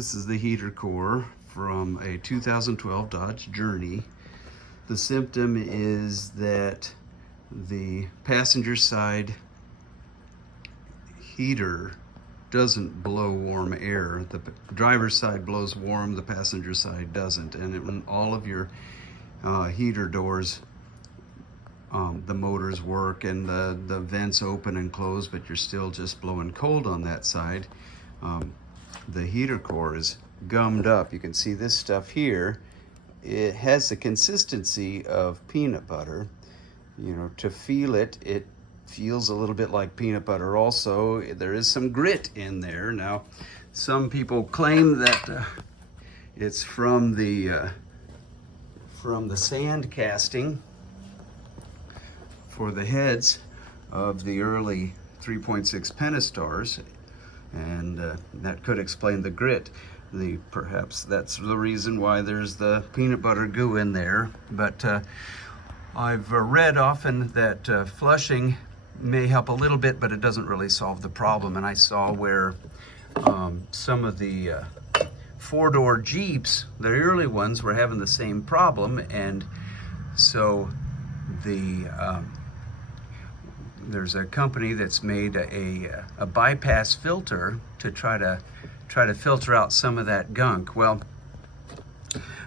This is the heater core from a 2012 Dodge Journey. The symptom is that the passenger side heater doesn't blow warm air. The driver's side blows warm, the passenger side doesn't. And when all of your heater doors, the motors work and the vents open and close, but you're still just blowing cold on that side. The heater core is gummed up. You can see this stuff here. It has the consistency of peanut butter. You know, to feel it, it feels a little bit like peanut butter also. There is some grit in there. Now, some people claim that it's from the sand casting for the heads of the early 3.6 Pentastars, and that could explain the grit. Perhaps that's the reason why there's the peanut butter goo in there. But I've read often that flushing may help a little bit, but it doesn't really solve the problem. And I saw where some of the four-door Jeeps, the early ones, were having the same problem, and so there's a company that's made a bypass filter to try to filter out some of that gunk. Well,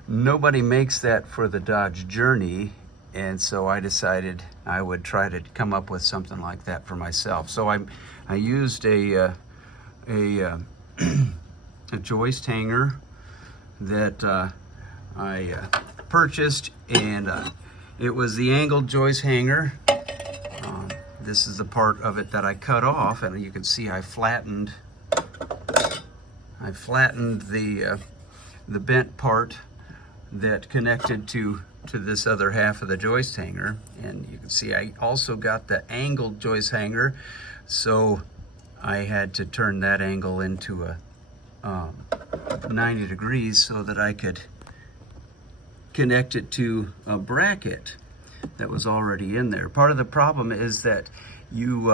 nobody makes that for the Dodge Journey, and so I decided I would try to come up with something like that for myself. So I used a joist hanger that I purchased, and it was the angled joist hanger. This is the part of it that I cut off, and you can see I flattened the bent part that connected to this other half of the joist hanger. And you can see I also got the angled joist hanger, so I had to turn that angle into a 90 degrees so that I could connect it to a bracket that was already in there. Part of the problem is that you've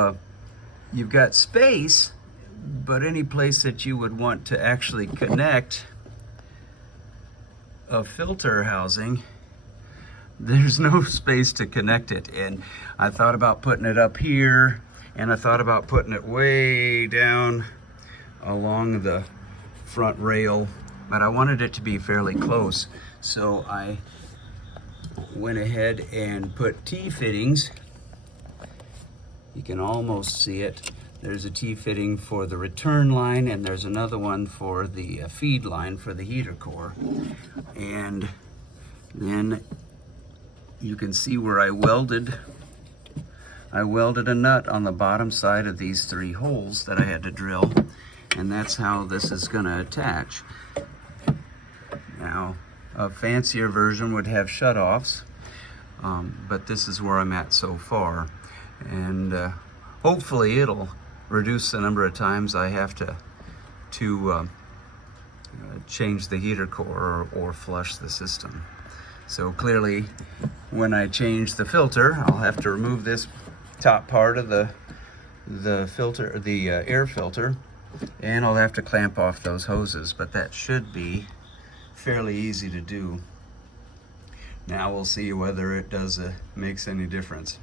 got space, but any place that you would want to actually connect a filter housing, there's no space to connect it. And I thought about putting it up here, and I thought about putting it way down along the front rail, but I wanted it to be fairly close. So I went ahead and put T-fittings. You can almost see it. There's a T-fitting for the return line, and there's another one for the feed line for the heater core. And then you can see where I welded a nut on the bottom side of these three holes that I had to drill, and that's how this is going to attach. Now, a fancier version would have shutoffs, but this is where I'm at so far. And hopefully it'll reduce the number of times I have to change the heater core or flush the system. So clearly, when I change the filter, I'll have to remove this top part of the filter, the air filter, and I'll have to clamp off those hoses, but that should be fairly easy to do. Now we'll see whether it makes any difference.